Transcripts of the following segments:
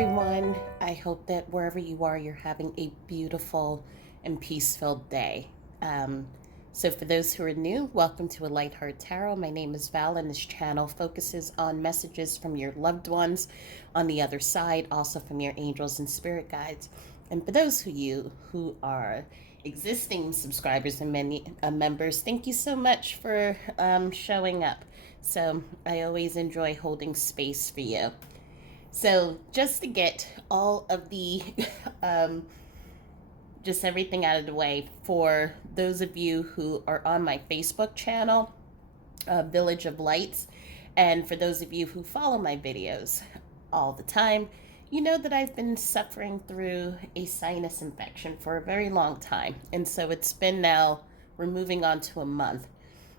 everyone. I hope that wherever you are, you're having a beautiful and peace-filled day. Um, for those who are new, welcome to A Light Heart Tarot. My name is Val, and this channel focuses on messages from your loved ones on the other side, also from your angels and spirit guides. And for those of you who are existing subscribers and many members, thank you so much for showing up. So I always enjoy holding space for you. So just to get all of the just everything out of the way, for those of you who are on my Facebook channel, Village of Lights, and for those of you who follow my videos all the time, you know that I've been suffering through a sinus infection for a very long time. And so it's been now, we're moving on to a month.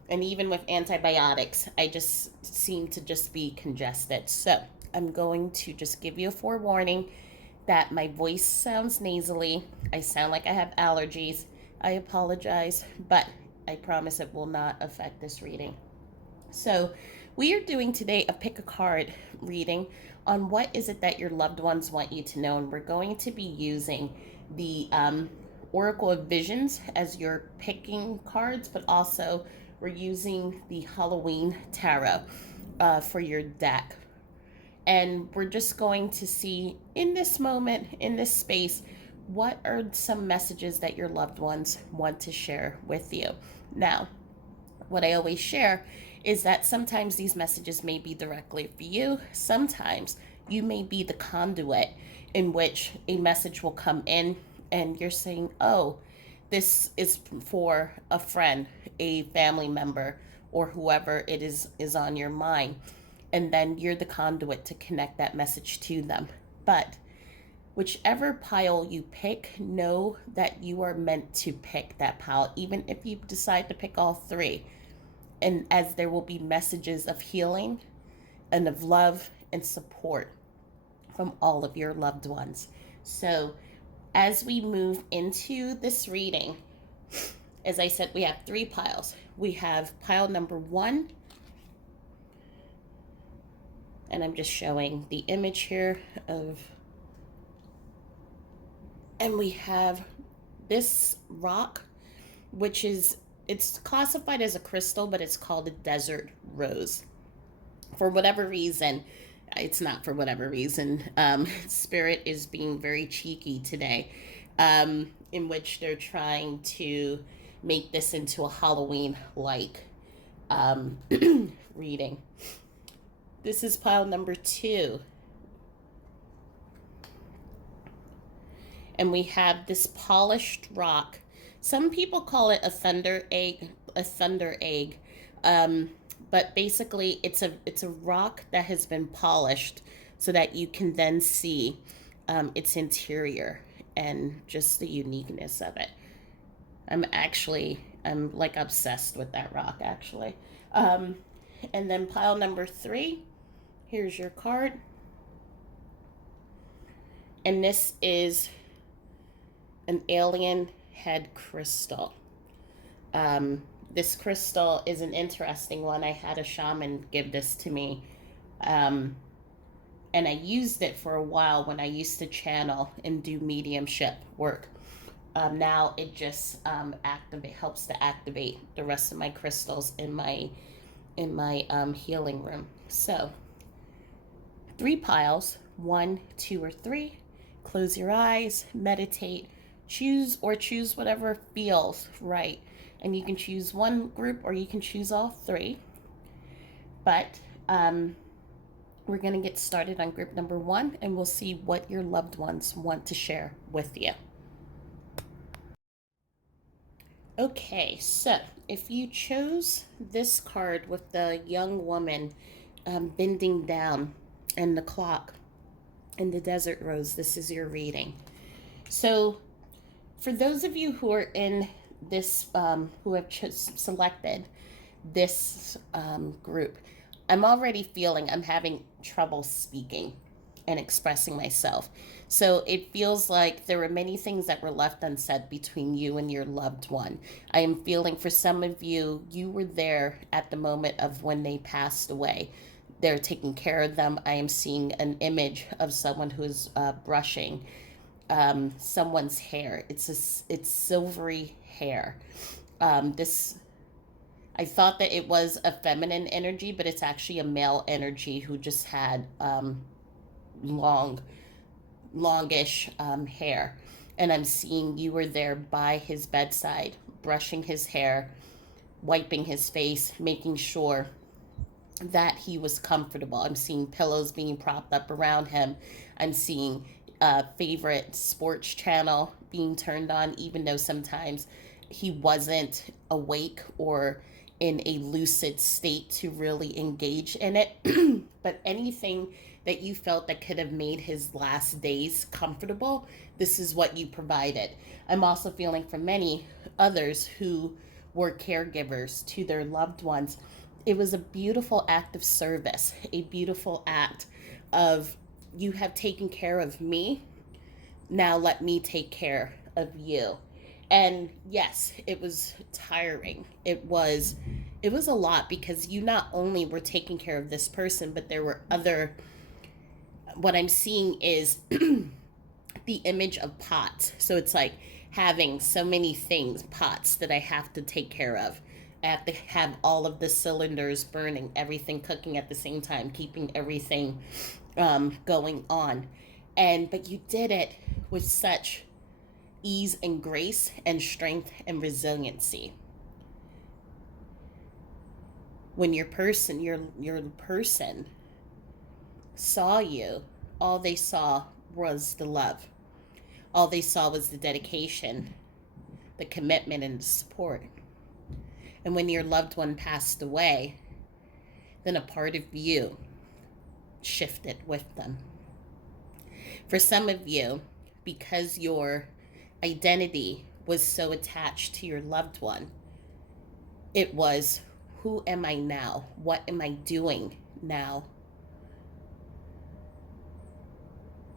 And even with antibiotics, I just seem to just be congested. So I'm going to just give you a forewarning that my voice sounds nasally. I sound like I have allergies. I apologize, but I promise it will not affect this reading. So we are doing today a pick a card reading on what is it that your loved ones want you to know. And we're going to be using the Oracle of Visions as your picking cards, but also we're using the Halloween Tarot for your deck. And we're just going to see in this moment, in this space, what are some messages that your loved ones want to share with you. Now, what I always share is that sometimes these messages may be directly for you. Sometimes you may be the conduit in which a message will come in and you're saying, oh, this is for a friend, a family member, or whoever it is on your mind. And then you're the conduit to connect that message to them. But whichever pile you pick, know that you are meant to pick that pile, even if you decide to pick all three. And as there will be messages of healing and of love and support from all of your loved ones. So as we move into this reading, as I said, we have three piles. We have pile number 1, and I'm just showing the image here of, and we have this rock, which is, it's classified as a crystal, but it's called a desert rose. For whatever reason, it's not for whatever reason, Spirit is being very cheeky today, in which they're trying to make this into a Halloween-like reading. This is pile number 2. And we have this polished rock. Some people call it a thunder egg. But basically it's a rock that has been polished so that you can then see its interior and just the uniqueness of it. I'm like obsessed with that rock, actually. And then pile number 3, here's your card. And this is an alien head crystal. This crystal is an interesting one. I had a shaman give this to me. And I used it for a while when I used to channel and do mediumship work. Now it just helps to activate the rest of my crystals in my healing room. So 3 piles, 1, 2, or 3. Close your eyes, meditate, choose whatever feels right. And you can choose one group or you can choose all 3. But we're going to get started on group number 1, and we'll see what your loved ones want to share with you. Okay, so if you chose this card with the young woman bending down and the clock and the desert rose, this is your reading. So for those of you who are in this, who have selected this group, I'm already feeling I'm having trouble speaking and expressing myself. So it feels like there were many things that were left unsaid between you and your loved one. I am feeling for some of you, you were there at the moment of when they passed away. they're taking care of them. I am seeing an image of someone who's brushing someone's hair. It's silvery hair. This I thought that it was a feminine energy, but it's actually a male energy who just had long, longish hair. And I'm seeing you were there by his bedside, brushing his hair, wiping his face, making sure that he was comfortable. I'm seeing pillows being propped up around him. I'm seeing favorite sports channel being turned on, even though sometimes he wasn't awake or in a lucid state to really engage in it. But anything that you felt that could have made his last days comfortable, this is what you provided. I'm also feeling for many others who were caregivers to their loved ones. It was a beautiful act of service, a beautiful act of, you have taken care of me, now let me take care of you. And yes, it was tiring. It was a lot, because you not only were taking care of this person, but there were other, what I'm seeing is the image of pots. So it's like having so many things, pots that I have to take care of. I have to have all of the cylinders burning, everything cooking at the same time, keeping everything going on. But you did it with such ease and grace and strength and resiliency. When your person saw you, all they saw was the love. All they saw was the dedication, the commitment, and the support. And when your loved one passed away, then a part of you shifted with them. For some of you, because your identity was so attached to your loved one, it was, who am I now? What am I doing now?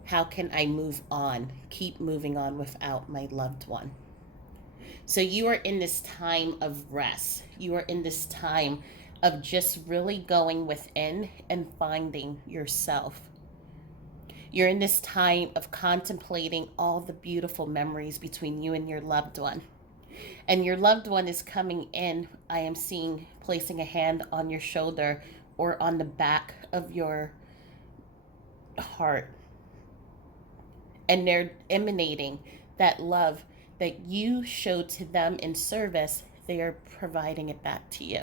How can I move on, keep moving on without my loved one? So you are in this time of rest. You are in this time of just really going within and finding yourself. You're in this time of contemplating all the beautiful memories between you and your loved one. And your loved one is coming in, I am seeing, placing a hand on your shoulder or on the back of your heart. And they're emanating that love that you showed to them in service. They are providing it back to you.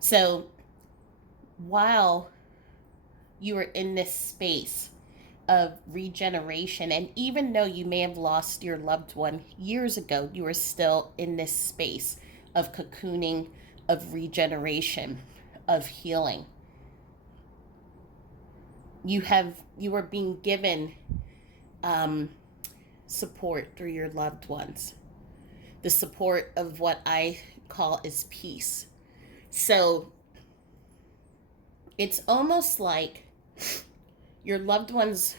So while you are in this space of regeneration, and even though you may have lost your loved one years ago, you are still in this space of cocooning, of regeneration, of healing. You are being given support through your loved ones. The support of what I call is peace. So it's almost like your loved ones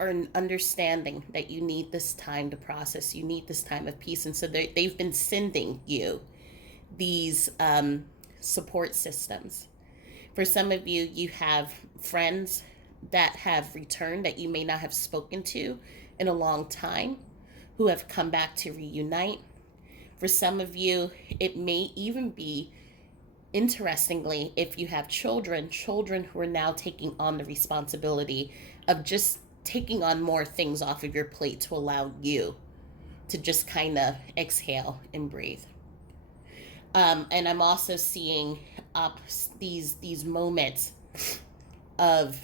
are understanding that you need this time to process, you need this time of peace. And so they've been sending you these support systems. For some of you, you have friends that have returned that you may not have spoken to in a long time, who have come back to reunite. For some of you, it may even be, interestingly, if you have children who are now taking on the responsibility of just taking on more things off of your plate to allow you to just kind of exhale and breathe. And I'm also seeing up these moments of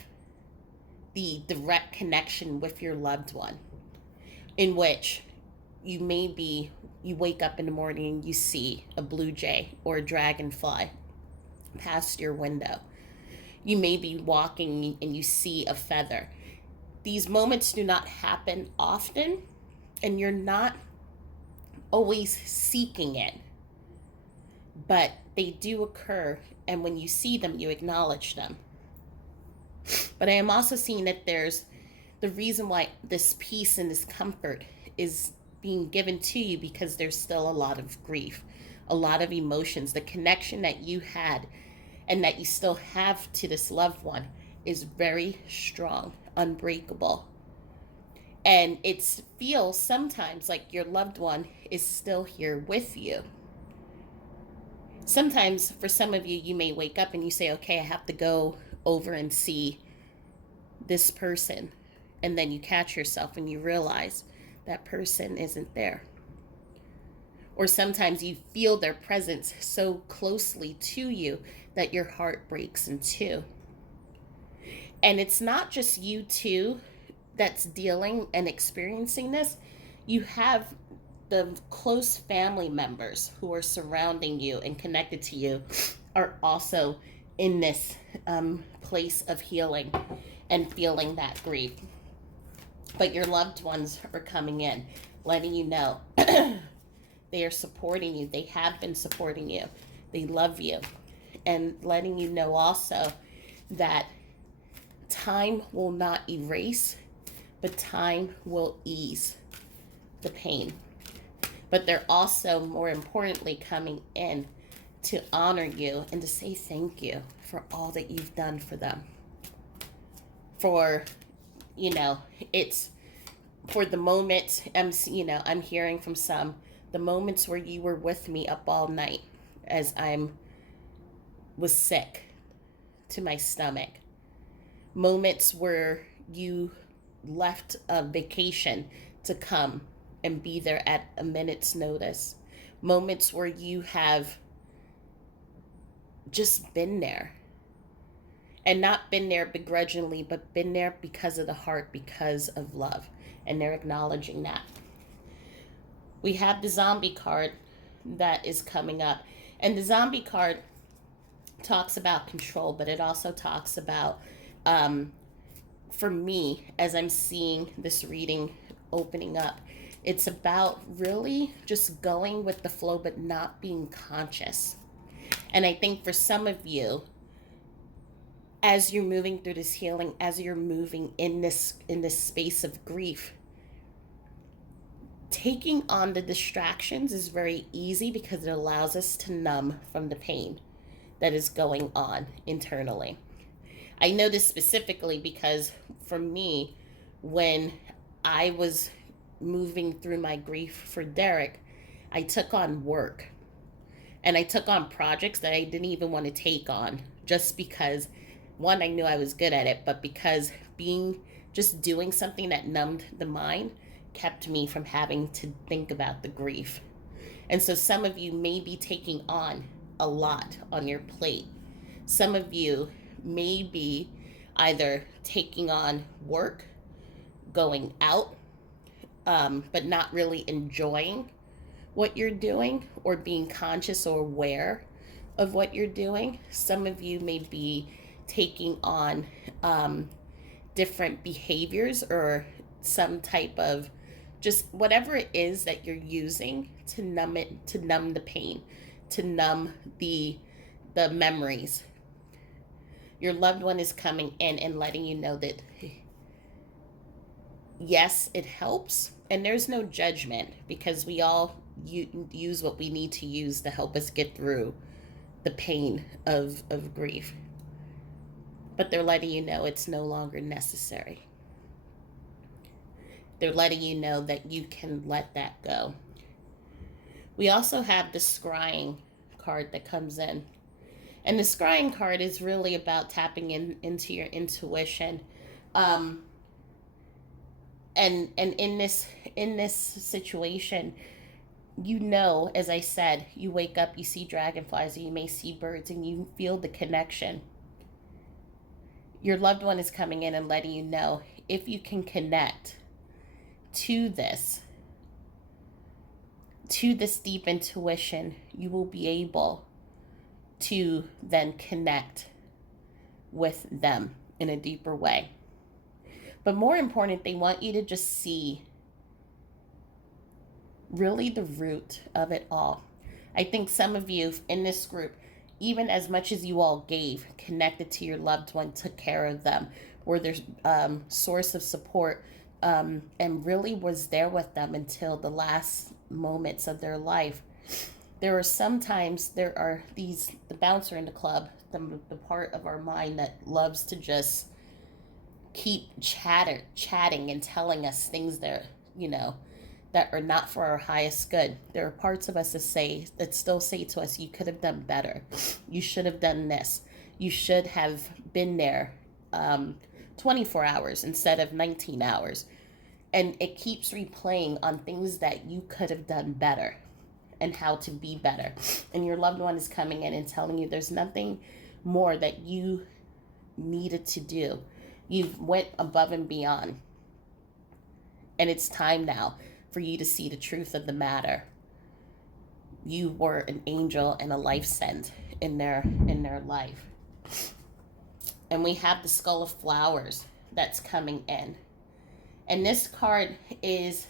the direct connection with your loved one, in which you wake up in the morning and you see a blue jay or a dragonfly past your window. You may be walking and you see a feather. These moments do not happen often, and you're not always seeking it, but they do occur, and when you see them, you acknowledge them. But I am also seeing that there's the reason why this peace and this comfort is being given to you, because there's still a lot of grief, a lot of emotions. The connection that you had and that you still have to this loved one is very strong, unbreakable. And it feels sometimes like your loved one is still here with you. Sometimes for some of you, you may wake up and you say, okay, I have to go over and see this person. And then you catch yourself and you realize that person isn't there. Or sometimes you feel their presence so closely to you that your heart breaks in two. And it's not just you two that's dealing and experiencing this. You have the close family members who are surrounding you and connected to you are also in this place of healing and feeling that grief. But your loved ones are coming in, letting you know they are supporting you. They have been supporting you. They love you. And letting you know also that time will not erase, but time will ease the pain. But they're also, more importantly, coming in to honor you and to say thank you for all that you've done for them. For, it's for the moment, I'm hearing from some, the moments where you were with me up all night as was sick to my stomach. Moments where you left a vacation to come and be there at a minute's notice. Moments where you have just been there. And not been there begrudgingly, but been there because of the heart, because of love. And they're acknowledging that. We have the zombie card that is coming up. And the zombie card talks about control, but it also talks about, for me, as I'm seeing this reading opening up, it's about really just going with the flow, but not being conscious. And I think for some of you, as you're moving through this healing, as you're moving in this space of grief, taking on the distractions is very easy because it allows us to numb from the pain that is going on internally. I know this specifically because for me, when I was moving through my grief for Derek, I took on work and I took on projects that I didn't even want to take on, just because, one, I knew I was good at it, but because just doing something that numbed the mind kept me from having to think about the grief. And so some of you may be taking on a lot on your plate. Some of you may be either taking on work, going out, but not really enjoying what you're doing or being conscious or aware of what you're doing. Some of you may be taking on different behaviors or some type of just whatever it is that you're using to numb the pain, to numb the memories. Your loved one is coming in and letting you know that yes, it helps, and there's no judgment because we all use what we need to use to help us get through the pain of grief. But they're letting you know it's no longer necessary. They're letting you know that you can let that go. We also have the scrying card that comes in. And the scrying card is really about tapping into your intuition. And in this situation, as I said, you wake up, you see dragonflies, or you may see birds, and you feel the connection. Your loved one is coming in and letting you know if you can connect to this deep intuition, you will be able to then connect with them in a deeper way. But more important, they want you to just see really the root of it all. I think some of you in this group, even as much as you all gave, connected to your loved one, took care of them, were their source of support, and really was there with them until the last moments of their life. There are sometimes the bouncer in the club, the part of our mind that loves to just keep chatting and telling us things that, you know, that are not for our highest good. There are parts of us that still say to us, you could have done better. You should have done this. You should have been there 24 hours instead of 19 hours. And it keeps replaying on things that you could have done better and how to be better. And your loved one is coming in and telling you there's nothing more that you needed to do. You've went above and beyond. And it's time now for you to see the truth of the matter. You were an angel and a life sent in their life. And we have the Skull of Flowers that's coming in. And this card is,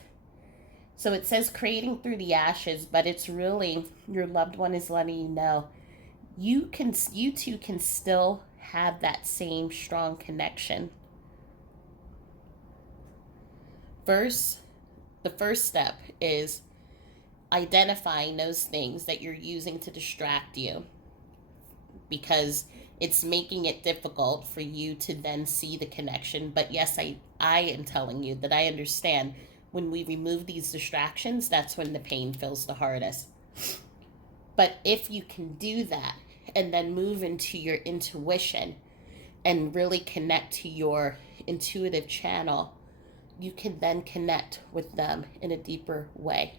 so it says creating through the ashes, but it's really your loved one is letting you know you two can still have that same strong connection. The first step is identifying those things that you're using to distract you, because it's making it difficult for you to then see the connection. But yes, I am telling you that I understand when we remove these distractions, that's when the pain feels the hardest. But if you can do that and then move into your intuition and really connect to your intuitive channel, you can then connect with them in a deeper way.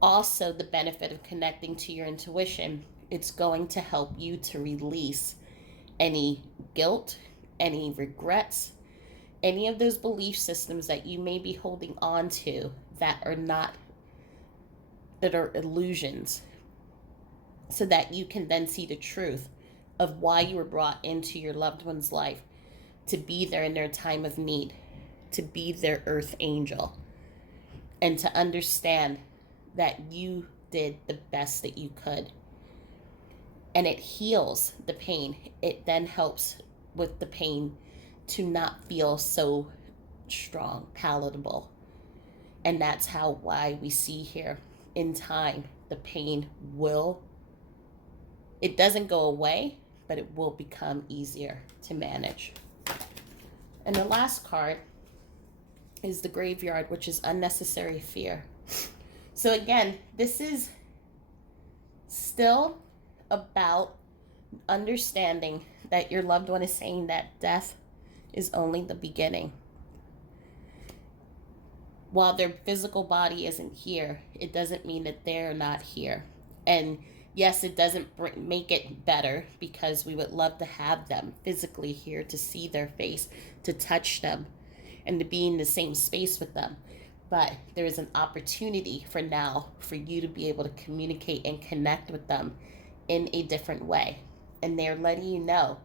Also, the benefit of connecting to your intuition, it's going to help you to release any guilt, any regrets, any of those belief systems that you may be holding on to that are illusions, so that you can then see the truth of why you were brought into your loved one's life, to be there in their time of need, to be their earth angel, and to understand that you did the best that you could. And it heals the pain. It then helps with the pain to not feel so strong, palatable. And that's why we see here in time, the pain it doesn't go away, but it will become easier to manage. And the last card is the Graveyard, which is unnecessary fear. So again, this is still about understanding that your loved one is saying that death is only the beginning. While their physical body isn't here, it doesn't mean that they're not here. And yes, it doesn't make it better, because we would love to have them physically here, to see their face, to touch them, and to be in the same space with them. But there is an opportunity for now for you to be able to communicate and connect with them in a different way. And they're letting you know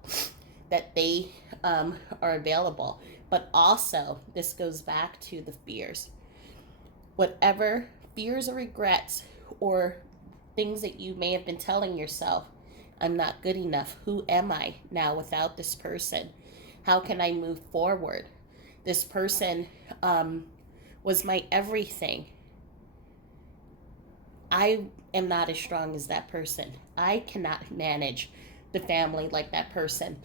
that they are available. But also, this goes back to the fears. Whatever fears or regrets or things that you may have been telling yourself, I'm not good enough. Who am I now without this person? How can I move forward? This person was my everything. I am not as strong as that person. I cannot manage the family like that person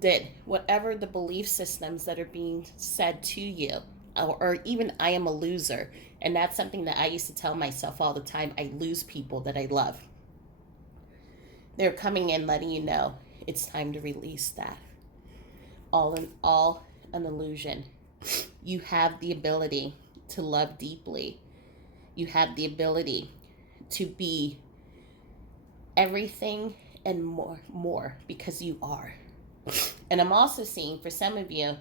did. Whatever the belief systems that are being said to you, or even I am a loser. And that's something that I used to tell myself all the time. I lose people that I love. They're coming in letting you know it's time to release that. All an illusion. You have the ability to love deeply. You have the ability to be everything and more, because you are. And I'm also seeing for some of you,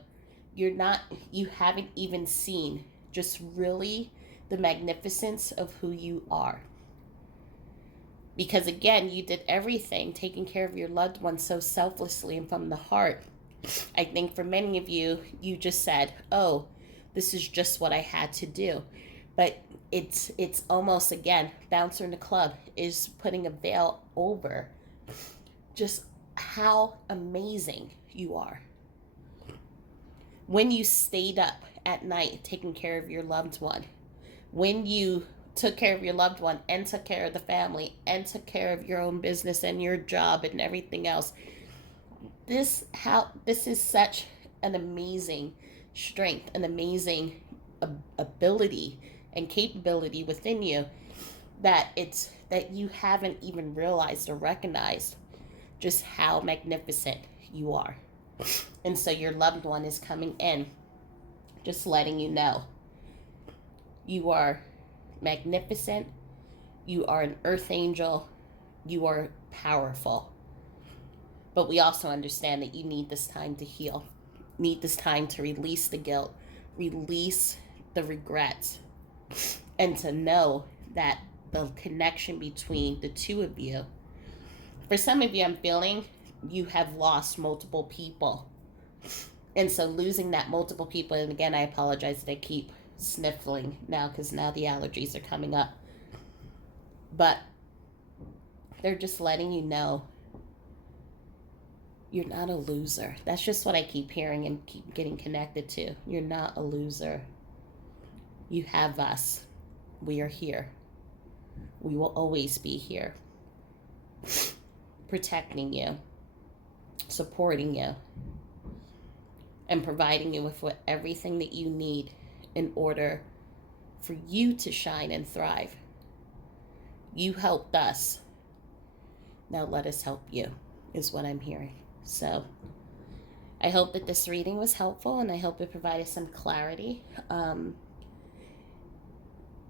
you haven't even seen just really the magnificence of who you are. Because again, you did everything, taking care of your loved one so selflessly and from the heart. I think for many of you, you just said, oh, this is just what I had to do. But it's almost, again, Bouncer in the Club is putting a veil over just how amazing you are. When you stayed up at night taking care of your loved one, when you took care of your loved one and took care of the family and took care of your own business and your job and everything else. This is such an amazing strength, an amazing ability and capability within you that you haven't even realized or recognized just how magnificent you are. And so your loved one is coming in, just letting you know you are magnificent, you are an earth angel, you are powerful. But we also understand that you need this time to heal, need this time to release the guilt, release the regrets, and to know that the connection between the two of you, for some of you, I'm feeling you have lost multiple people. And so losing that multiple people, and again, I apologize that I keep sniffling now because now the allergies are coming up. But they're just letting you know you're not a loser. That's just what I keep hearing and keep getting connected to. You're not a loser. You have us. We are here. We will always be here. Protecting you, supporting you, and providing you with everything that you need in order for you to shine and thrive. You helped us. Now let us help you, is what I'm hearing. So I hope that this reading was helpful, and I hope it provided some clarity.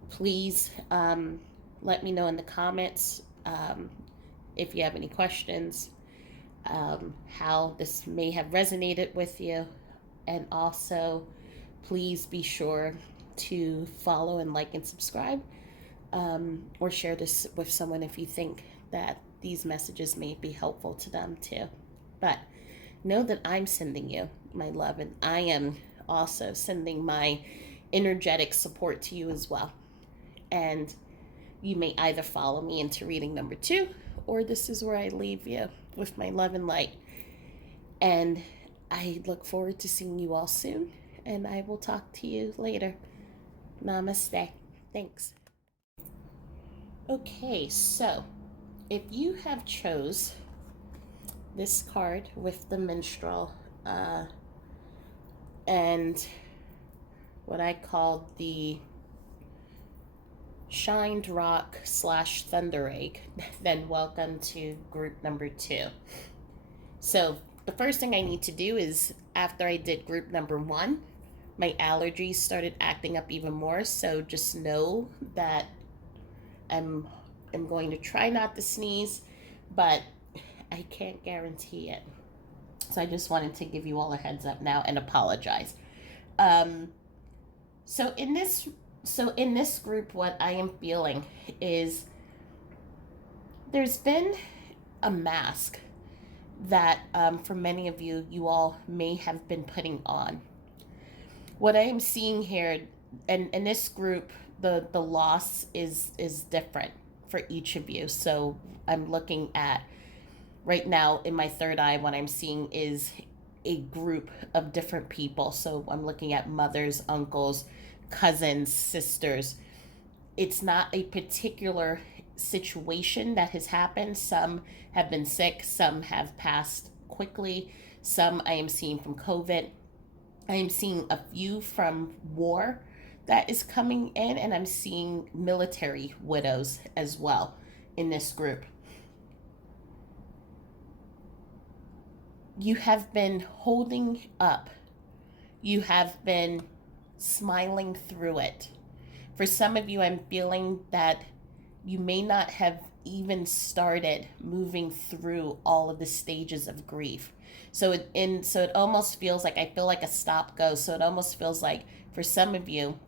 Please let me know in the comments if you have any questions, how this may have resonated with you. And also, please be sure to follow and like and subscribe, or share this with someone if you think that these messages may be helpful to them too. But know that I'm sending you my love, and I am also sending my energetic support to you as well. And you may either follow me into reading number 2, or this is where I leave you with my love and light. And I look forward to seeing you all soon, and I will talk to you later. Namaste. Thanks. Okay, so if you have chose this card with the minstrel and what I called the shined rock / thunder egg, then welcome to group number 2. So the first thing I need to do is, after I did group number 1, my allergies started acting up even more. So just know that I'm going to try not to sneeze, but I can't guarantee it. So I just wanted to give you all a heads up now and apologize. So in this group, what I am feeling is there's been a mask that for many of you, you all may have been putting on. What I am seeing here, and in this group, the loss is different for each of you. So I'm looking at, right now in my third eye, what I'm seeing is a group of different people. So I'm looking at mothers, uncles, cousins, sisters. It's not a particular situation that has happened. Some have been sick, some have passed quickly, some I am seeing from COVID. I am seeing a few from war that is coming in, and I'm seeing military widows as well in this group. You have been holding up. You have been smiling through it. For some of you, I'm feeling that you may not have even started moving through all of the stages of grief. So it almost feels like, I feel like a stop go. So it almost feels like for some of you,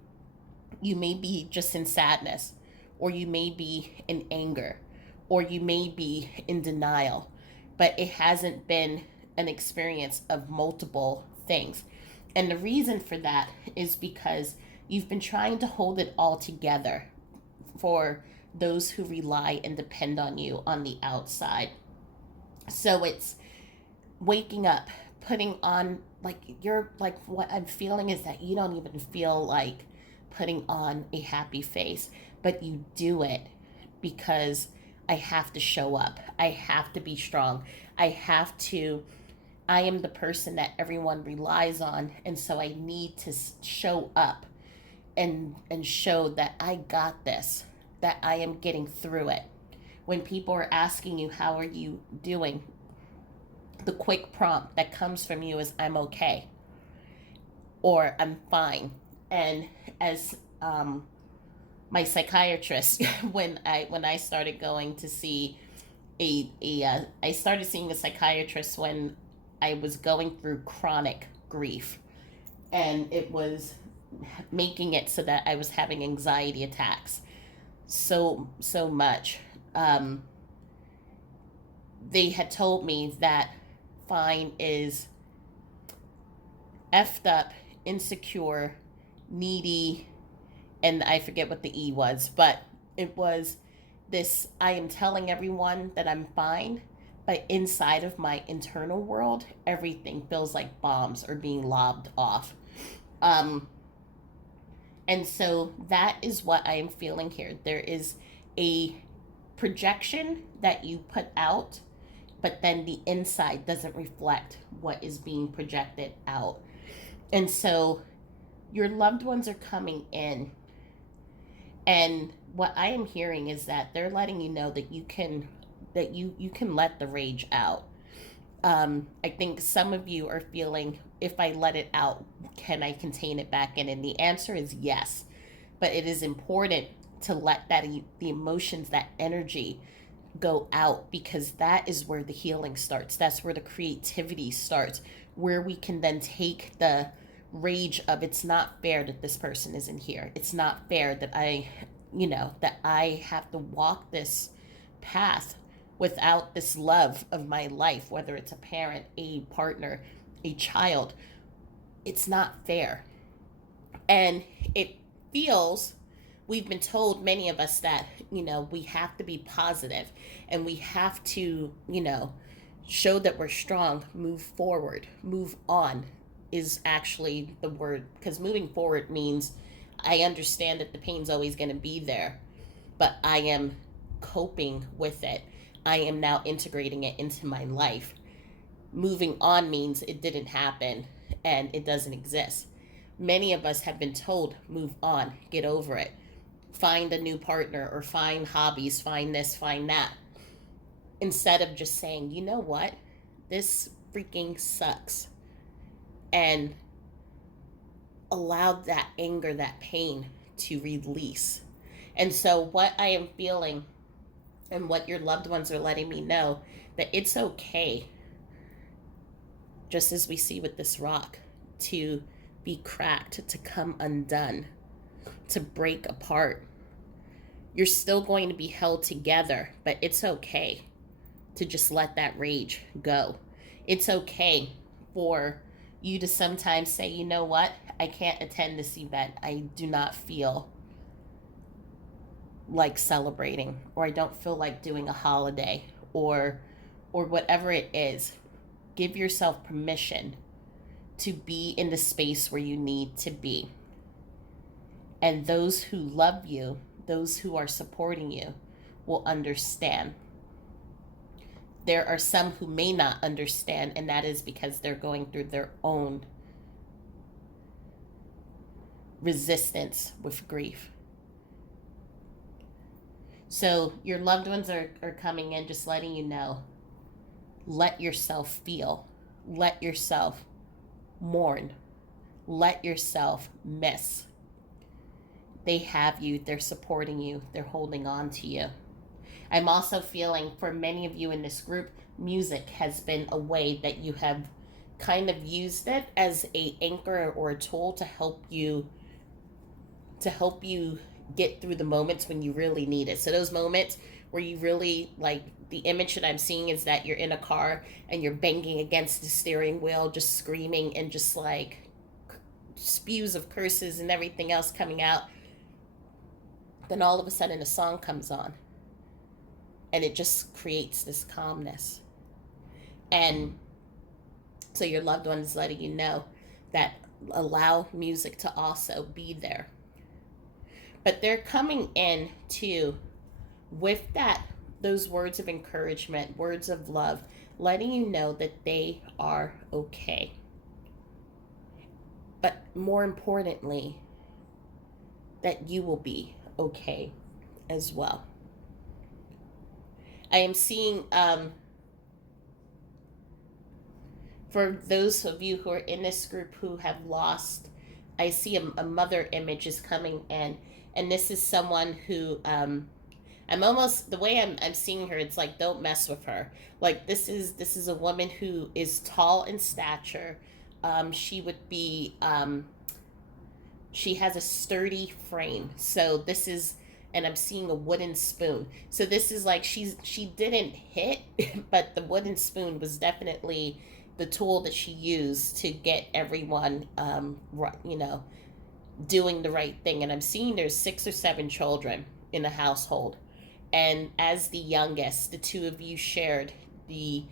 you may be just in sadness, or you may be in anger, or you may be in denial, but it hasn't been an experience of multiple things. And the reason for that is because you've been trying to hold it all together for those who rely and depend on you on the outside. So it's waking up, putting on, what I'm feeling is that you don't even feel like putting on a happy face, but you do it because I have to show up. I have to be strong. I have to, I am the person that everyone relies on. And so I need to show up and show that I got this, that I am getting through it. When people are asking you, how are you doing? The quick prompt that comes from you is, I'm okay, or I'm fine. And as my psychiatrist, when I started going to see I started seeing a psychiatrist when I was going through chronic grief, and it was making it so that I was having anxiety attacks so much. Um, they had told me that fine is effed up, insecure, needy, and I forget what the E was, but it was this, I am telling everyone that I'm fine, but inside of my internal world, everything feels like bombs are being lobbed off. Um, and so that is what I am feeling here. There is a projection that you put out, but then the inside doesn't reflect what is being projected out. And so your loved ones are coming in, and what I am hearing is that they're letting you know that you can let the rage out. I think some of you are feeling, if I let it out, can I contain it back in? And the answer is yes. But it is important to let the emotions, that energy go out, because that is where the healing starts. That's where the creativity starts, where we can then take the rage of, it's not fair that this person isn't here. It's not fair that that I have to walk this path without this love of my life, whether it's a parent, a partner, a child. It's not fair. And it feels, we've been told, many of us, that, we have to be positive and we have to, show that we're strong, move forward, move on is actually the word, because moving forward means I understand that the pain's always going to be there, but I am coping with it. I am now integrating it into my life. Moving on means it didn't happen and it doesn't exist. Many of us have been told, move on, get over it, find a new partner, or find hobbies, find this, find that. Instead of just saying, you know what, this freaking sucks, and allow that anger, that pain to release. And so, what I am feeling, and what your loved ones are letting me know, that it's okay, just as we see with this rock, to be cracked, to come undone, to break apart. You're still going to be held together, but it's okay to just let that rage go. It's okay for you to sometimes say, you know what, I can't attend this event. I do not feel like celebrating, or I don't feel like doing a holiday, or whatever it is. Give yourself permission to be in the space where you need to be. And those who love you, those who are supporting you, will understand. There are some who may not understand, and that is because they're going through their own resistance with grief. So your loved ones are coming in, just letting you know, let yourself feel, let yourself mourn, let yourself miss. They have you, they're supporting you, they're holding on to you. I'm also feeling, for many of you in this group, music has been a way that you have kind of used it as a anchor or a tool to help you get through the moments when you really need it. So those moments where you really, like, the image that I'm seeing is that you're in a car and you're banging against the steering wheel, just screaming, and just like spews of curses and everything else coming out. Then all of a sudden a song comes on, and it just creates this calmness. And so your loved one is letting you know that allow music to also be there. But they're coming in too with those words of encouragement, words of love, letting you know that they are okay. But more importantly, that you will be okay as well. I am seeing, for those of you who are in this group who have lost, I see a mother image is coming in, and this is someone who, I'm almost, the way I'm seeing her, it's like, don't mess with her. Like, this is a woman who is tall in stature. She would be, she has a sturdy frame. So this is, and I'm seeing a wooden spoon. So this is like, she didn't hit, but the wooden spoon was definitely the tool that she used to get everyone, doing the right thing. And I'm seeing there's 6 or 7 children in a household, and as the youngest, the two of you shared the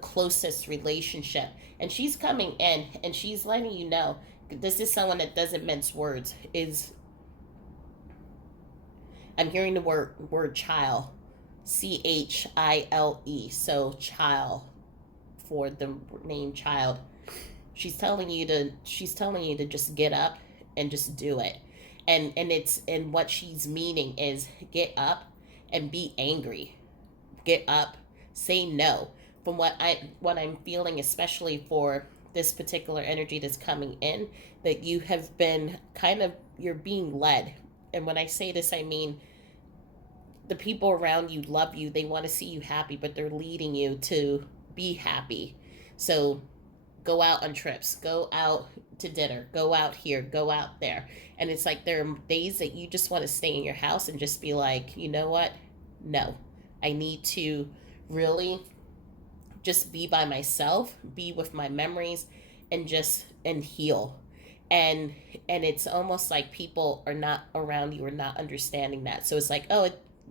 closest relationship. And she's coming in and she's letting you know, this is someone that doesn't mince words. Is, I'm hearing the word child, CHILE. So child, for the name child. She's telling you to just get up and just do it. And what she's meaning is, get up and be angry. Get up, say no. From what I'm feeling, especially for this particular energy that's coming in, that you have been you're being led. And when I say this, I mean, the people around you love you, they want to see you happy, but they're leading you to be happy. So go out on trips, go out to dinner, go out here, go out there. And it's like, there are days that you just want to stay in your house and just be like, you know what? No, I need to really just be by myself, be with my memories, and heal. And it's almost like people are not around you, are not understanding that. So it's like, oh,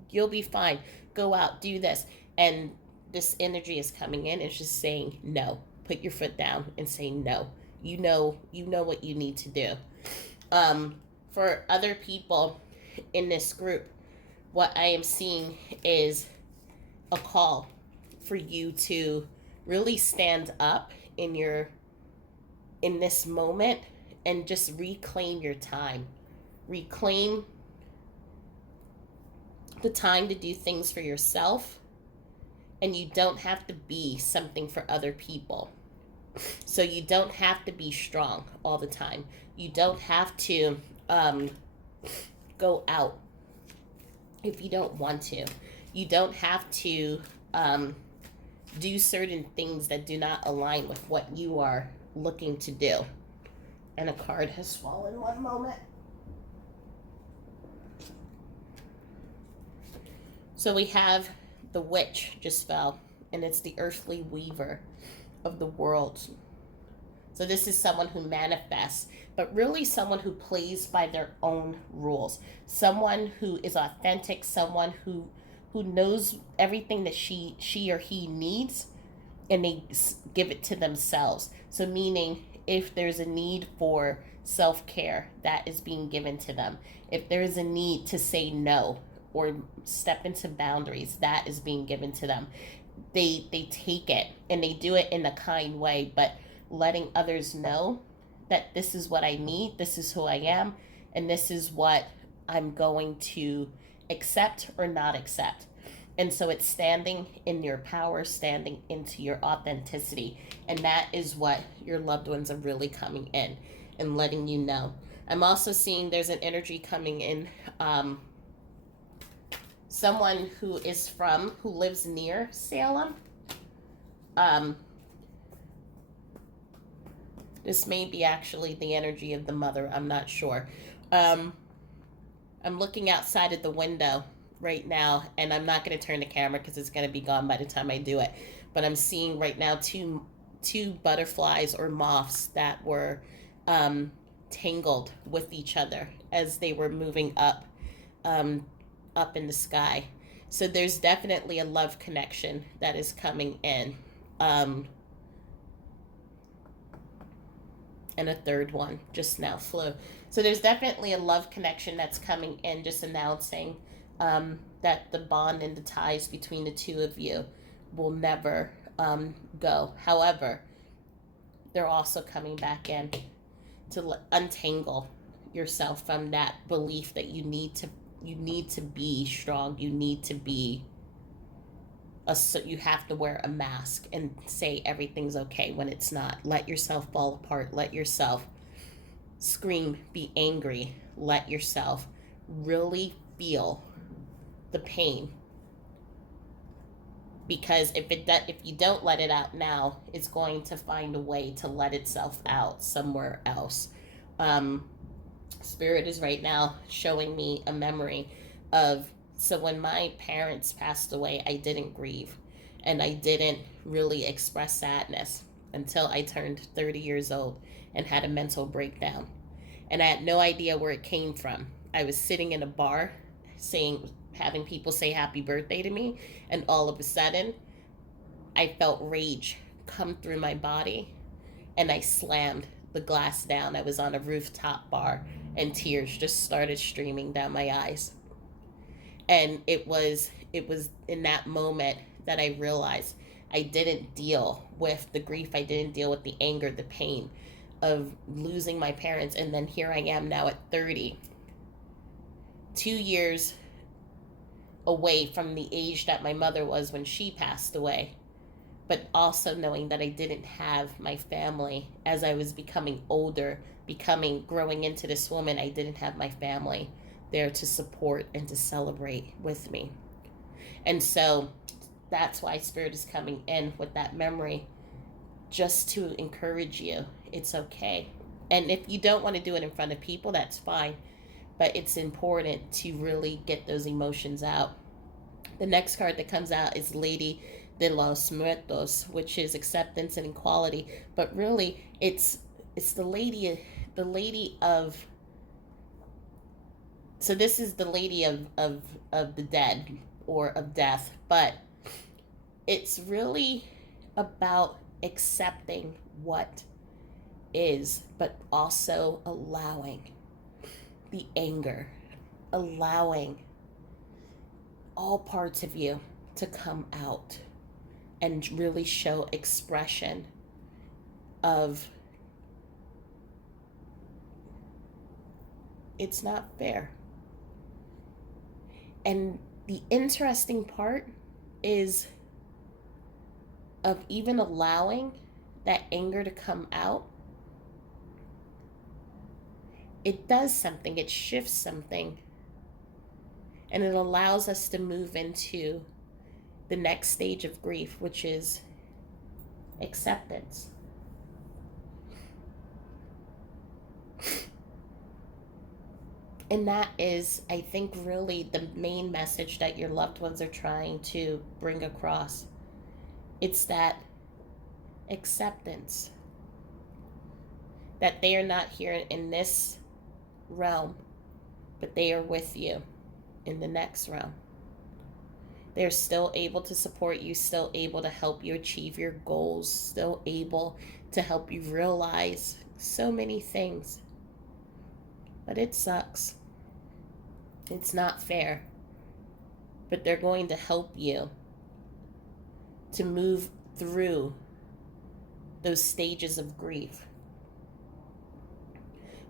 you'll be fine. Go out, do this. And this energy is coming in. It's just saying no. Put your foot down and say no. You know what you need to do. For other people in this group, what I am seeing is a call for you to really stand up in this moment and just reclaim your time. Reclaim the time to do things for yourself, and you don't have to be something for other people. So you don't have to be strong all the time. You don't have to go out if you don't want to. You don't have to do certain things that do not align with what you are looking to do. And a card has fallen. One moment. So we have the witch just fell, and it's the earthly weaver of the world. So this is someone who manifests, but really someone who plays by their own rules. Someone who is authentic, someone who knows everything that she or he needs, and they give it to themselves. So meaning, if there's a need for self-care, that is being given to them. If there is a need to say no or step into boundaries, that is being given to them. They take it, and they do it in a kind way, but letting others know that this is what I need, this is who I am, and this is what I'm going to accept or not accept. And so it's standing in your power, standing into your authenticity. And that is what your loved ones are really coming in and letting you know. I'm also seeing there's an energy coming in. Someone who lives near Salem. This may be actually the energy of the mother. I'm not sure. I'm looking outside of the window right now, and I'm not going to turn the camera because it's going to be gone by the time I do it. But I'm seeing right now two butterflies or moths that were tangled with each other as they were moving up in the sky. So there's definitely a love connection that is coming in. and a third one just now flew. So there's definitely a love connection that's coming in, just announcing that the bond and the ties between the two of you will never go. However, they're also coming back in to untangle yourself from that belief that you need to be strong. You need to be you have to wear a mask and say everything's okay when it's not. Let yourself fall apart. Let yourself scream, be angry. Let yourself really feel the pain, because if you don't let it out now, it's going to find a way to let itself out somewhere else. um Spirit is right now showing me a memory of, so when my parents passed away, I didn't grieve and I didn't really express sadness until I turned 30 years old and had a mental breakdown. And I had no idea where it came from. I was sitting in a bar having people say happy birthday to me, and all of a sudden I felt rage come through my body and I slammed the glass down. I was on a rooftop bar and tears just started streaming down my eyes. And it was in that moment that I realized I didn't deal with the grief, I didn't deal with the anger, the pain of losing my parents. And then here I am now at 30, 2 years away from the age that my mother was when she passed away, but also knowing that I didn't have my family as I was becoming older, growing into this woman. I didn't have my family there to support and to celebrate with me. And so that's why Spirit is coming in with that memory, just to encourage you. It's okay. And if you don't want to do it in front of people, that's fine. But it's important to really get those emotions out. The next card that comes out is Lady de los Muertos, which is acceptance and equality. But really, it's the lady of. So this is the lady of the dead, or of death, but it's really about accepting what is, but also allowing the anger, allowing all parts of you to come out and really show expression of, it's not fair. And the interesting part is, of even allowing that anger to come out, it does something, it shifts something, and it allows us to move into the next stage of grief, which is acceptance. And that is, I think, really the main message that your loved ones are trying to bring across. It's that acceptance, that they are not here in this realm, but they are with you in the next realm. They're still able to support you, still able to help you achieve your goals, still able to help you realize so many things. But it sucks. It's not fair. But they're going to help you to move through those stages of grief,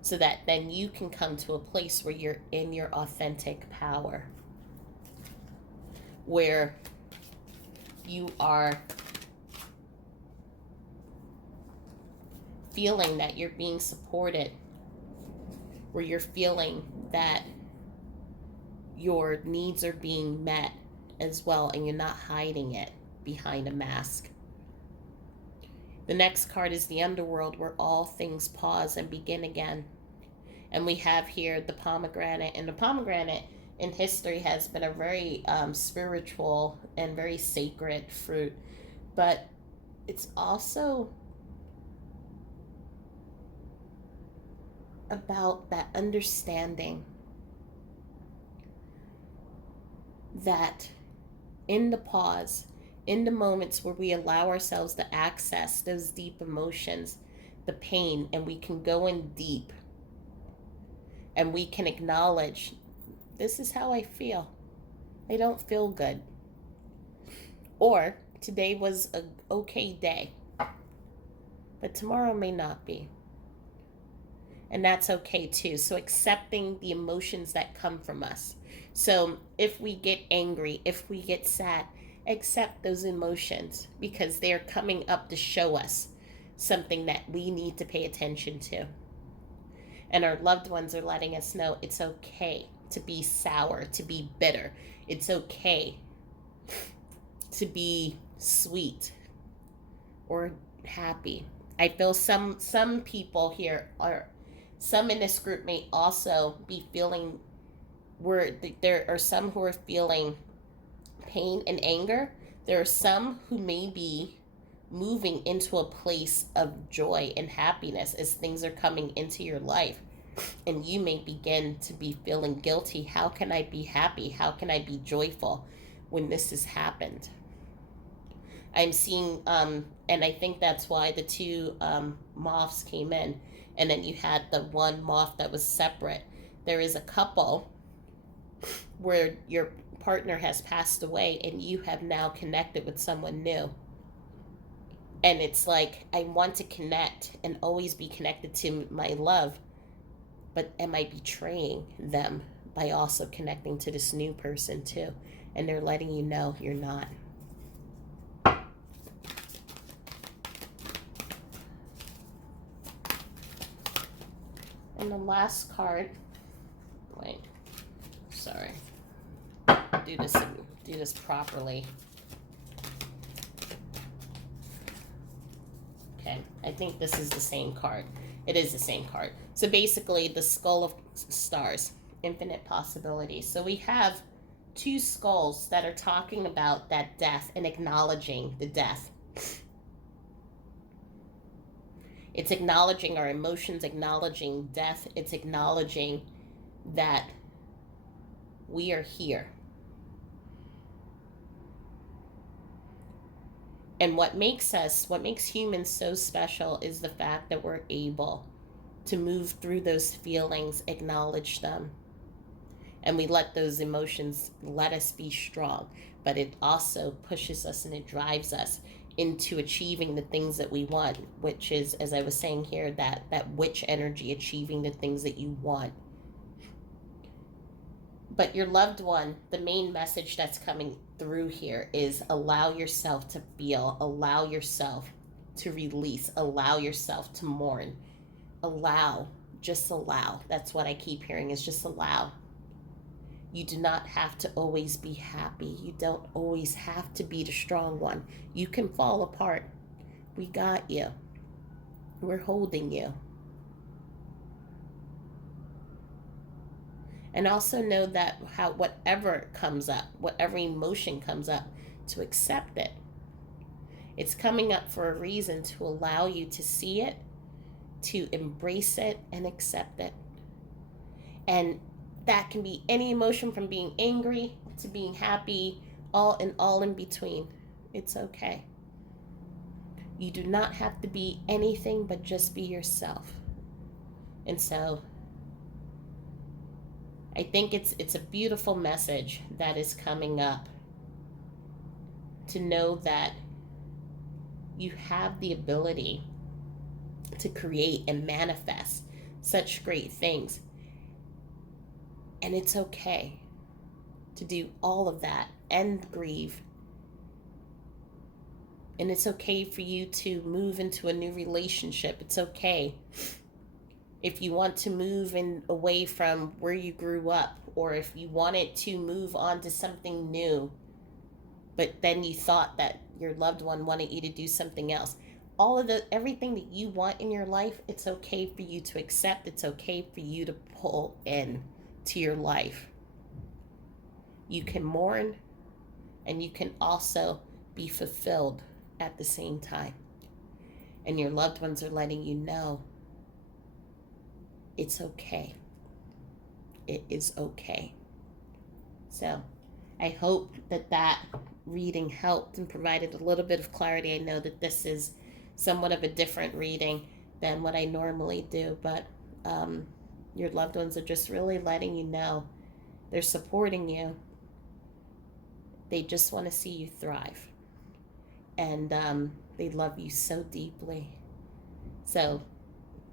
so that then you can come to a place where you're in your authentic power, where you are feeling that you're being supported, where you're feeling that your needs are being met as well, and you're not hiding it behind a mask. The next card is the underworld, where all things pause and begin again. And we have here the pomegranate. And the pomegranate in history has been a very spiritual and very sacred fruit. But it's also about that understanding that in the pause, in the moments where we allow ourselves to access those deep emotions, the pain, and we can go in deep, and we can acknowledge, this is how I feel. I don't feel good. Or today was an okay day, but tomorrow may not be. And that's okay too. So accepting the emotions that come from us. So if we get angry, if we get sad, accept those emotions, because they're coming up to show us something that we need to pay attention to. And our loved ones are letting us know it's okay to be sour, to be bitter. It's okay to be sweet or happy. I feel some people here are, some in this group may also be feeling, where there are some who are feeling pain and anger. There are some who may be moving into a place of joy and happiness as things are coming into your life. And you may begin to be feeling guilty. How can I be happy? How can I be joyful when this has happened? I'm seeing, and I think that's why the two moths came in, and then you had the one moth that was separate. There is a couple where your partner has passed away and you have now connected with someone new. And it's like, I want to connect and always be connected to my love, but am I betraying them by also connecting to this new person too? And they're letting you know you're not. And the last card, wait, sorry, do this properly. Okay, I think this is the same card. It is the same card. So basically, the Skull of Stars, infinite possibilities. So we have two skulls that are talking about that death and acknowledging the death. It's acknowledging our emotions, acknowledging death. It's acknowledging that we are here. And what makes humans so special is the fact that we're able to move through those feelings, acknowledge them, and we let those emotions let us be strong. But it also pushes us and it drives us into achieving the things that we want, which is, as I was saying here, that witch energy, achieving the things that you want. But your loved one, the main message that's coming through here is allow yourself to feel, allow yourself to release, allow yourself to mourn. Allow, just allow. That's what I keep hearing, is just allow. You do not have to always be happy. You don't always have to be the strong one. You can fall apart. We got you. We're holding you. And also know that whatever comes up, whatever emotion comes up, to accept it. It's coming up for a reason, to allow you to see it, to embrace it and accept it. And that can be any emotion, from being angry to being happy, all in between. It's okay. You do not have to be anything but just be yourself. And so I think it's a beautiful message that is coming up, to know that you have the ability to create and manifest such great things. And it's okay to do all of that and grieve. And it's okay for you to move into a new relationship. It's okay if you want to move away from where you grew up, or if you wanted to move on to something new, but then you thought that your loved one wanted you to do something else. Everything that you want in your life, it's okay for you to accept. It's okay for you to pull in to your life. You can mourn, and you can also be fulfilled at the same time. And your loved ones are letting you know it's okay. It is okay. So I hope that reading helped and provided a little bit of clarity. I know that this is somewhat of a different reading than what I normally do, but your loved ones are just really letting you know they're supporting you. They just want to see you thrive. And they love you so deeply. So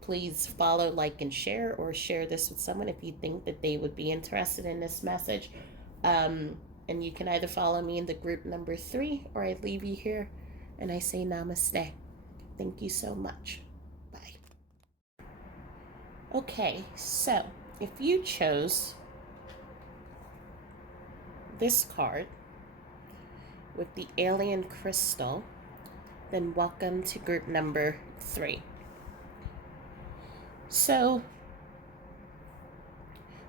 please follow, like, and share, or share this with someone if you think that they would be interested in this message. And you can either follow me in the group number 3, or I leave you here and I say namaste. Thank you so much. Bye. Okay, so if you chose this card with the alien crystal, then welcome to group number 3. So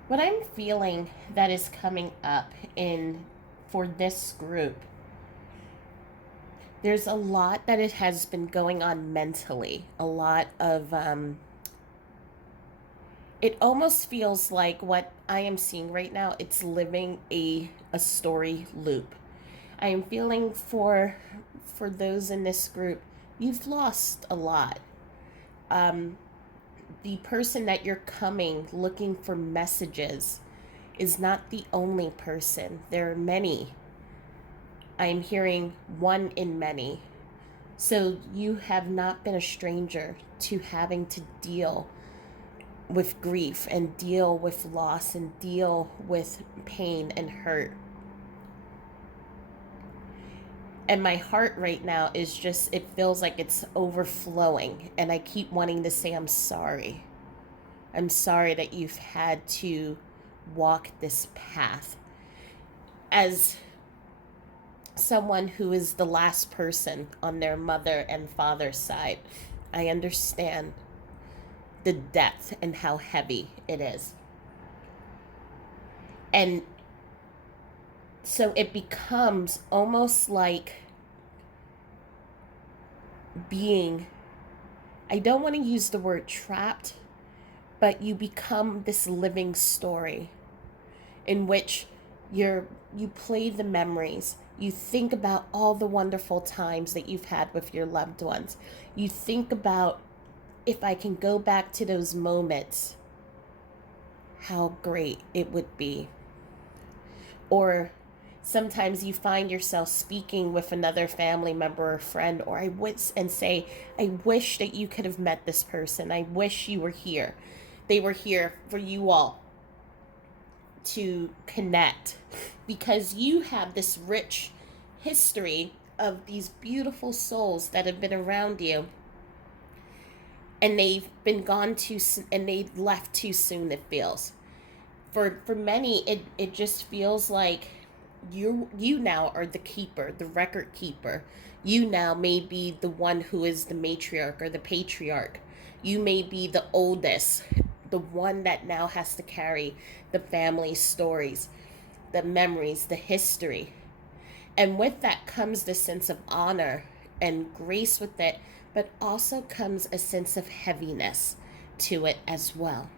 what I'm feeling that is coming up for this group, there's a lot that it has been going on mentally. A lot of it almost feels like what I am seeing right now, it's living a story loop. I am feeling for those in this group, you've lost a lot. The person that you're coming looking for messages is not the only person. There are many. I'm hearing one in many. So you have not been a stranger to having to deal with grief and deal with loss and deal with pain and hurt. And my heart right now is just, it feels like it's overflowing. And I keep wanting to say, I'm sorry. I'm sorry that you've had to walk this path. As someone who is the last person on their mother and father's side, I understand the depth and how heavy it is. And so it becomes almost like being, I don't want to use the word trapped, but you become this living story in which you play the memories. You think about all the wonderful times that you've had with your loved ones. You think about, if I can go back to those moments, how great it would be. Or sometimes you find yourself speaking with another family member or friend, or and say, I wish that you could have met this person. I wish you were here. They were here for you all to connect, because you have this rich history of these beautiful souls that have been around you, and they've been gone too soon, and they left too soon. It feels for many, it just feels like you now are the keeper, the record keeper. You now may be the one who is the matriarch or the patriarch. You may be the oldest, the one that now has to carry the family stories, the memories, the history. And with that comes the sense of honor and grace with it, but also comes a sense of heaviness to it as well.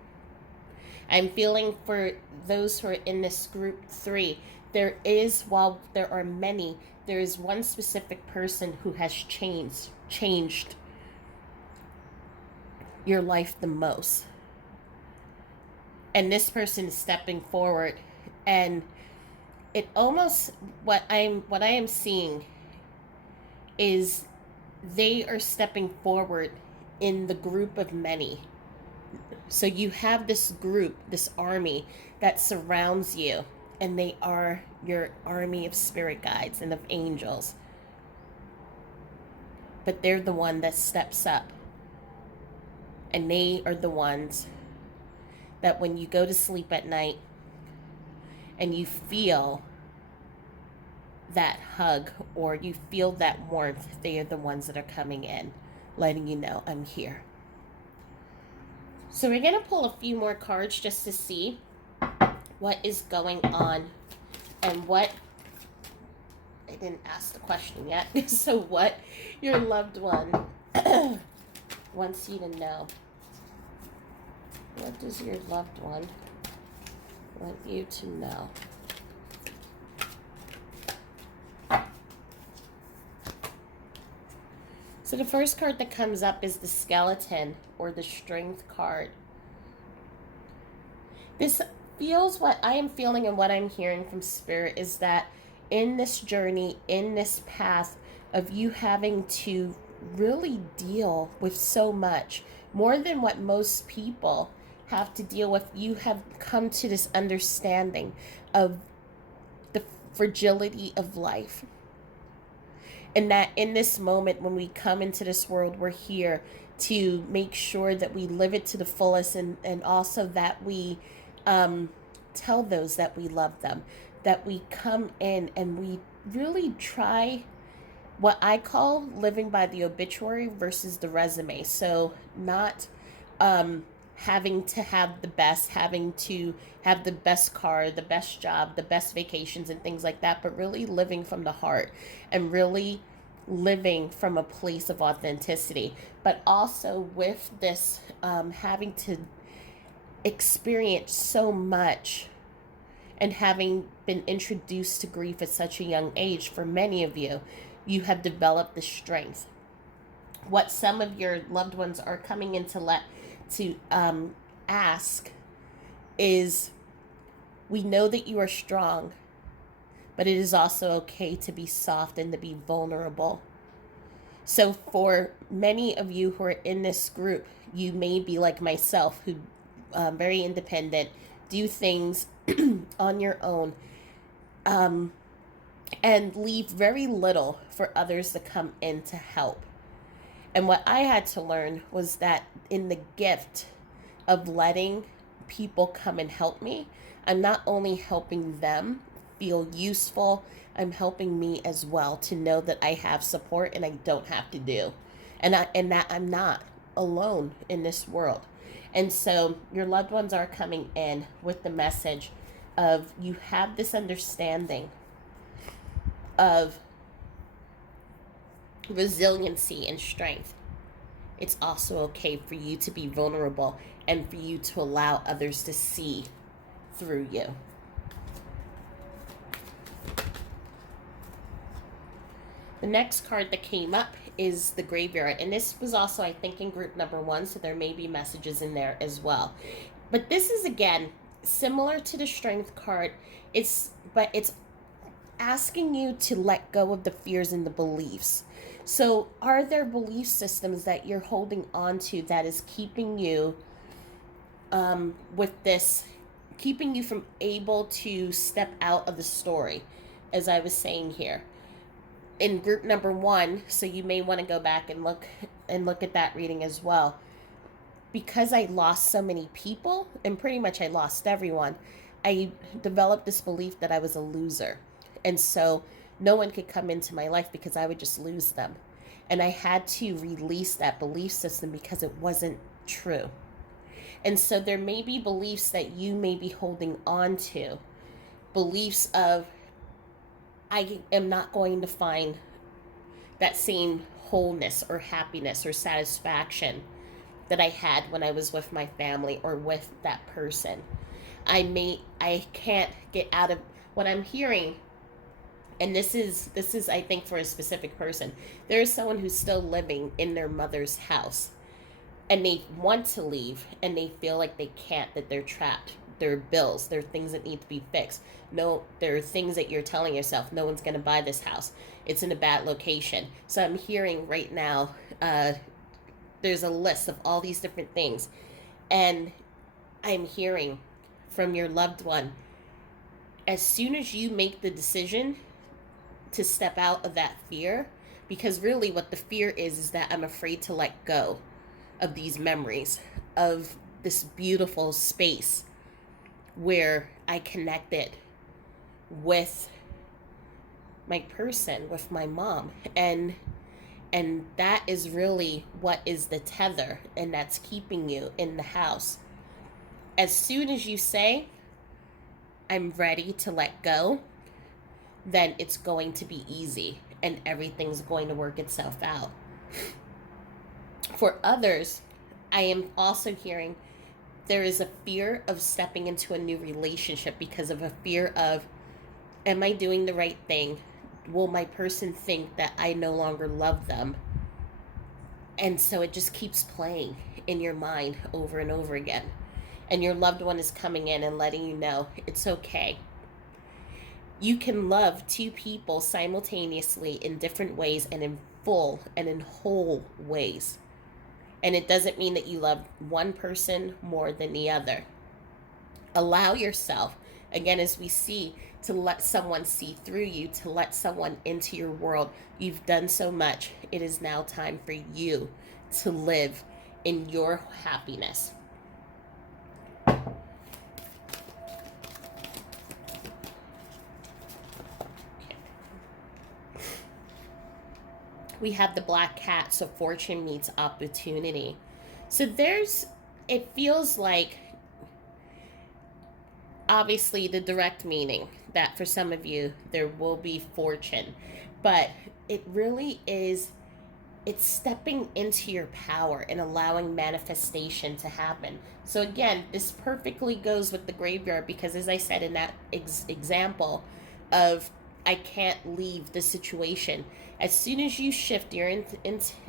I'm feeling for those who are in this group 3, there is, while there are many, there is one specific person who has changed your life the most. And this person is stepping forward, and it almost, what I am seeing is they are stepping forward in the group of many. So you have this group, this army that surrounds you, and they are your army of spirit guides and of angels. But they're the one that steps up, and they are the ones that when you go to sleep at night and you feel that hug or you feel that warmth, they are the ones that are coming in, letting you know, I'm here. So we're going to pull a few more cards just to see what is going on and what, I didn't ask the question yet, so what your loved one wants you to know. What does your loved one want you to know? So the first card that comes up is the Skeleton, or the Strength card. This feels, what I am feeling and what I'm hearing from Spirit is that in this journey, in this path of you having to really deal with so much, more than what most people have to deal with, you have come to this understanding of the fragility of life. And that in this moment, when we come into this world, we're here to make sure that we live it to the fullest, and also that we tell those that we love them, that we come in and we really try what I call living by the obituary versus the resume. So, not having to have the best, having to have the best car, the best job, the best vacations, and things like that, but really living from the heart and really living from a place of authenticity. But also with this, having to experience so much and having been introduced to grief at such a young age, for many of you, you have developed the strength. What some of your loved ones are coming in to ask is, we know that you are strong, but it is also okay to be soft and to be vulnerable. So for many of you who are in this group, you may be like myself, who very independent, do things on your own, and leave very little for others to come in to help. And what I had to learn was that in the gift of letting people come and help me, I'm not only helping them feel useful, I'm helping me as well to know that I have support and I don't have to do. And that I'm not alone in this world. And so your loved ones are coming in with the message of, you have this understanding of resiliency and strength. It's also okay for you to be vulnerable and for you to allow others to see through you. The next card that came up is the Graveyard, and this was also, I think, in group number 1, so there may be messages in there as well. But this is, again, similar to the Strength card. It's asking you to let go of the fears and the beliefs. So are there belief systems that you're holding on to that is keeping you with this, keeping you from able to step out of the story, as I was saying here? In group number 1, so you may want to go back and look at that reading as well. Because I lost so many people, and pretty much I lost everyone, I developed this belief that I was a loser. And so no one could come into my life because I would just lose them. And I had to release that belief system because it wasn't true. And so there may be beliefs that you may be holding on to. Beliefs of, I am not going to find that same wholeness or happiness or satisfaction that I had when I was with my family or with that person. I can't get out of what I'm hearing. And this is I think for a specific person. There is someone who's still living in their mother's house, and they want to leave and they feel like they can't, that they're trapped. There are bills, there are things that need to be fixed. No, there are things that you're telling yourself, no one's going to buy this house. It's in a bad location. So I'm hearing right now, there's a list of all these different things. And I'm hearing from your loved one, as soon as you make the decision to step out of that fear, because really what the fear is that I'm afraid to let go of these memories of this beautiful space where I connected with my person, with my mom, and that is really what is the tether, and that's keeping you in the house. As soon as you say, I'm ready to let go, then it's going to be easy and everything's going to work itself out. For others, I am also hearing there is a fear of stepping into a new relationship because of a fear of, am I doing the right thing? Will my person think that I no longer love them? And so it just keeps playing in your mind over and over again. And your loved one is coming in and letting you know it's okay. You can love two people simultaneously in different ways and in full and in whole ways. And it doesn't mean that you love one person more than the other. Allow yourself, again, as we see, to let someone see through you, to let someone into your world. You've done so much. It is now time for you to live in your happiness. We have the black cat, so fortune meets opportunity. So it feels like, obviously, the direct meaning that for some of you there will be fortune, but it really is, it's stepping into your power and allowing manifestation to happen. So again, this perfectly goes with the graveyard, because as I said in that example of I can't leave the situation, as soon as you shift your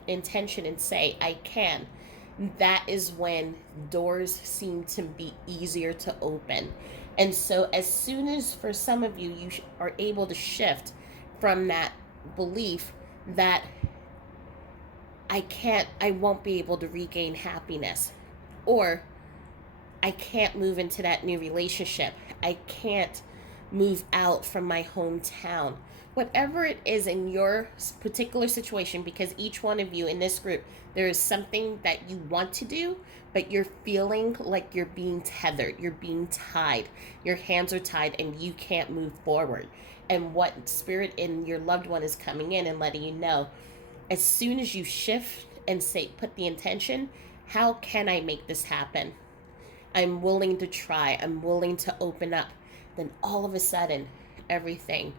intention and say I can, that is when doors seem to be easier to open. And so as soon as, for some of you, you are able to shift from that belief that I won't be able to regain happiness, or I can't move into that new relationship, I can't move out from my hometown. Whatever it is in your particular situation, because each one of you in this group, there is something that you want to do, but you're feeling like you're being tethered, you're being tied, your hands are tied, and you can't move forward. And what spirit in your loved one is coming in and letting you know, as soon as you shift and say, put the intention, how can I make this happen? I'm willing to try, I'm willing to open up. Then all of a sudden, everything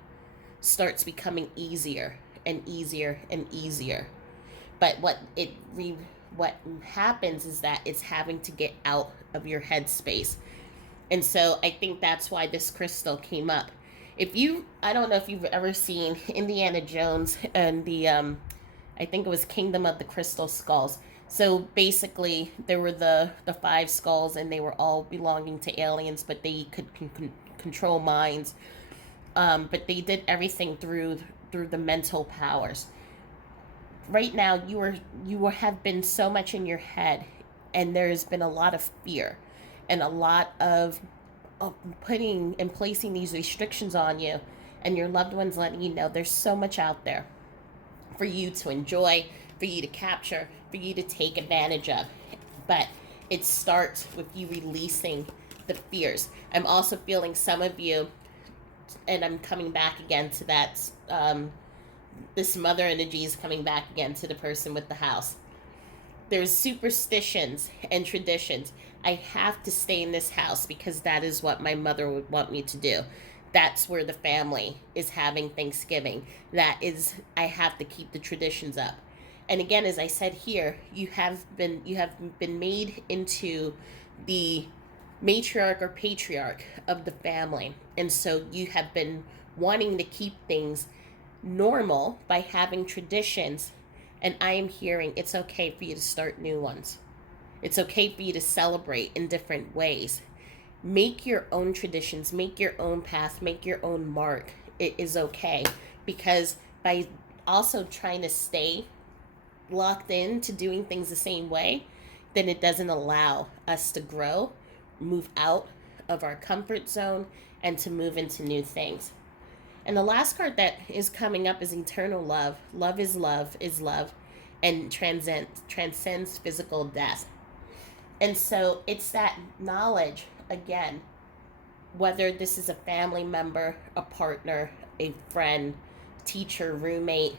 starts becoming easier and easier and easier. But what happens is that it's having to get out of your headspace. And so I think that's why this crystal came up. I don't know if you've ever seen Indiana Jones and I think it was Kingdom of the Crystal Skulls. So basically, there were the five skulls, and they were all belonging to aliens, but they could control minds. But they did everything through the mental powers. Right now, have been so much in your head, and there's been a lot of fear, and a lot of putting and placing these restrictions on you, and your loved ones letting you know there's so much out there for you to enjoy, for you to capture, for you to take advantage of. But it starts with you releasing the fears. I'm also feeling some of you, and I'm coming back again to that, this mother energy is coming back again to the person with the house. There's superstitions and traditions. I have to stay in this house because that is what my mother would want me to do. That's where the family is having Thanksgiving. That is, I have to keep the traditions up. And again, as I said here, you have been made into the matriarch or patriarch of the family. And so you have been wanting to keep things normal by having traditions. And I am hearing it's okay for you to start new ones. It's okay for you to celebrate in different ways. Make your own traditions, make your own path, make your own mark. It is okay, because by also trying to stay locked in to doing things the same way, then it doesn't allow us to grow, move out of our comfort zone, and to move into new things. And the last card that is coming up is eternal love. Love is love is love, and transcends physical death. And so it's that knowledge, again, whether this is a family member, a partner, a friend, teacher, roommate,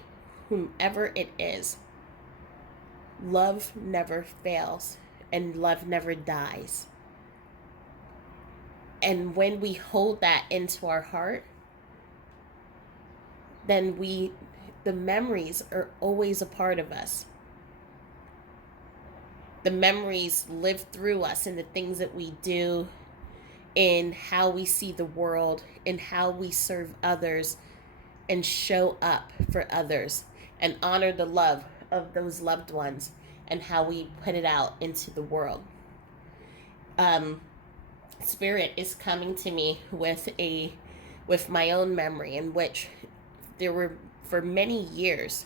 whomever it is, love never fails and love never dies. And when we hold that into our heart, then the memories are always a part of us. The memories live through us in the things that we do, in how we see the world, in how we serve others and show up for others and honor the love of those loved ones and how we put it out into the world. Um, Spirit is coming to me with my own memory, in which there were, for many years,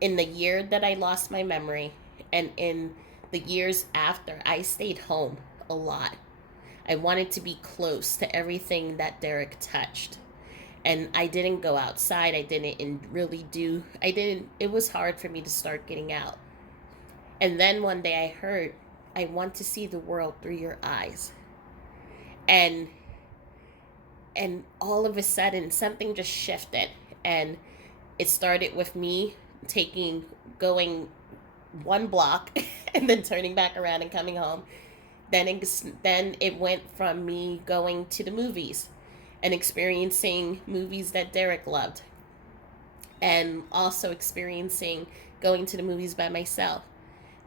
in the year that I lost my memory and in the years after, I stayed home a lot. I wanted to be close to everything that Derek touched. And I didn't go outside. I didn't really do, I didn't, it was hard for me to start getting out. And then one day I heard, I want to see the world through your eyes. And all of a sudden something just shifted, and it started with me going one block and then turning back around and coming home. Then it went from me going to the movies and experiencing movies that Derek loved, and also experiencing going to the movies by myself.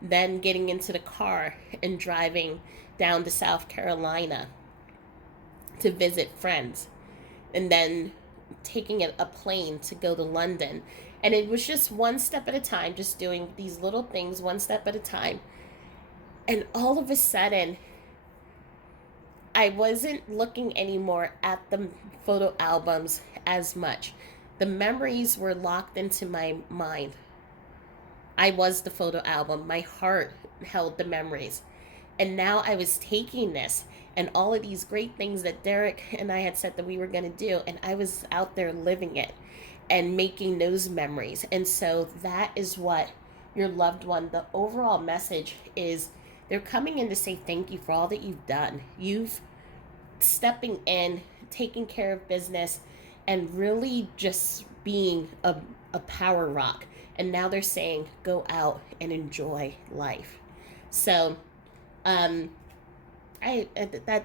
Then getting into the car and driving down to South Carolina to visit friends, and then taking a plane to go to London. And it was just one step at a time, just doing these little things one step at a time. And all of a sudden, I wasn't looking anymore at the photo albums as much. The memories were locked into my mind. I was the photo album. My heart held the memories. And now I was taking this and all of these great things that Derek and I had said that we were going to do, and I was out there living it and making those memories. And so that is what your loved one, the overall message is, they're coming in to say thank you for all that you've done. You've stepping in, taking care of business, and really just being a power rock. And now they're saying, go out and enjoy life. So,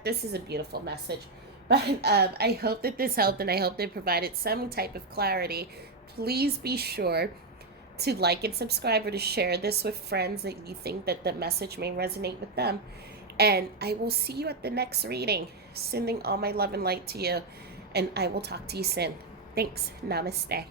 this is a beautiful message. But I hope that this helped, and I hope they provided some type of clarity. Please be sure to like and subscribe, or to share this with friends that you think that the message may resonate with them. And I will see you at the next reading. Sending all my love and light to you. And I will talk to you soon. Thanks. Namaste.